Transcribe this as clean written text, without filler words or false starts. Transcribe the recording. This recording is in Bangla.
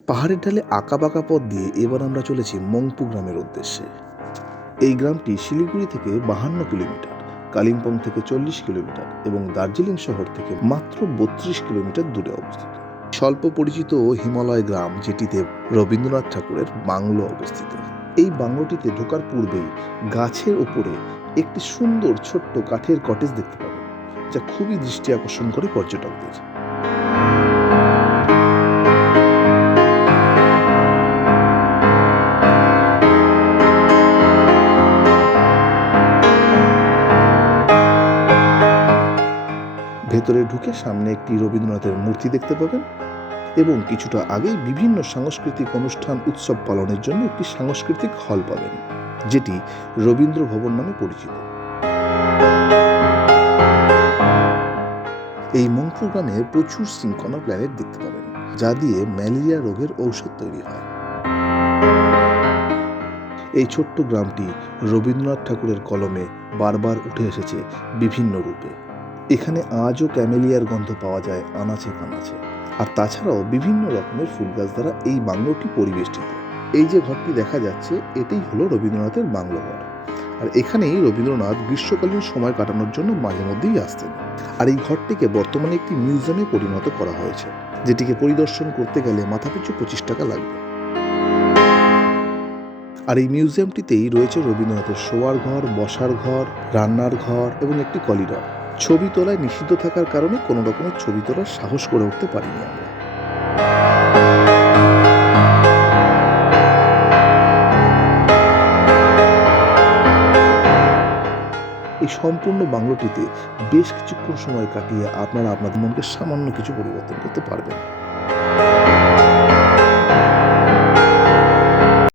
পাহাড়ের ঢালে আঁকাবাঁকা পথ দিয়ে এবার আমরা চলেছি মংপু গ্রামের উদ্দেশ্যে। এই গ্রামটি শিলিগুড়ি থেকে 52 কিলোমিটার, কালিম্পং থেকে 40 কিলোমিটার এবং দার্জিলিং শহর থেকে মাত্র 32 কিলোমিটার দূরে অবস্থিত। স্বল্প পরিচিত হিমালয় গ্রাম, যেটিতে রবীন্দ্রনাথ ঠাকুরের বাংলো অবস্থিত। এই বাংলোটিতে ঢোকার পূর্বেই গাছের ওপরে একটি সুন্দর ছোট্ট কাঠের কটেজ দেখতে পাবেন, যা খুবই দৃষ্টি আকর্ষণ করে পর্যটকদের। ভেতরে ঢুকে সামনে একটি রবীন্দ্রনাথের মূর্তি দেখতে পাবেন এবং কিছুটা আগেই বিভিন্ন সাংস্কৃতিক অনুষ্ঠান উৎসব পালনের জন্য একটি সাংস্কৃতিক হল পাবেন, যেটি রবীন্দ্র ভবন নামে পরিচিত। এই মংপু গ্রামে প্রচুর সিনকোনা প্ল্যানেট দেখতে পাবেন, যা দিয়ে ম্যালেরিয়া রোগের ঔষধ তৈরি হয়। এই ছোট্ট গ্রামটি রবীন্দ্রনাথ ঠাকুরের কলমে বারবার উঠে এসেছে বিভিন্ন রূপে। এখানে আজও ক্যামেলিয়ার গন্ধ পাওয়া যায় আনাচে কানাচে। আর তাছাড়াও বিভিন্ন রকমের ফুল গাছ দ্বারা এই বাংলোটি পরিবেষ্টিত। এই যে ঘরটি দেখা যাচ্ছে, এটাই হলো রবীন্দ্রনাথের বাংলো ঘর। আর এখানেই রবীন্দ্রনাথ গ্রীষ্মকালীন সময় কাটানোর জন্য মাঝে মধ্যেই আসতেন। আর এই ঘরটিকে বর্তমানে একটি মিউজিয়ামে পরিণত করা হয়েছে, যেটিকে পরিদর্শন করতে গেলে মাথাপিছু 25 টাকা লাগবে। আর এই মিউজিয়ামটিতেই রয়েছে রবীন্দ্রনাথের শোয়ার ঘর, বসার ঘর, রান্নার ঘর এবং একটি কলিডর। ছবি তোলায় নিষিদ্ধ থাকার কারণে কোনো রকমের ছবি তোলার সাহস করে উঠতে পারিনি আমরা। এই সম্পূর্ণ বাংলোটিতে বেশ কিছুক্ষণ সময় কাটিয়ে আপনারা আপনাদের মনকে সামান্য কিছু পরিবর্তন করতে পারবেন।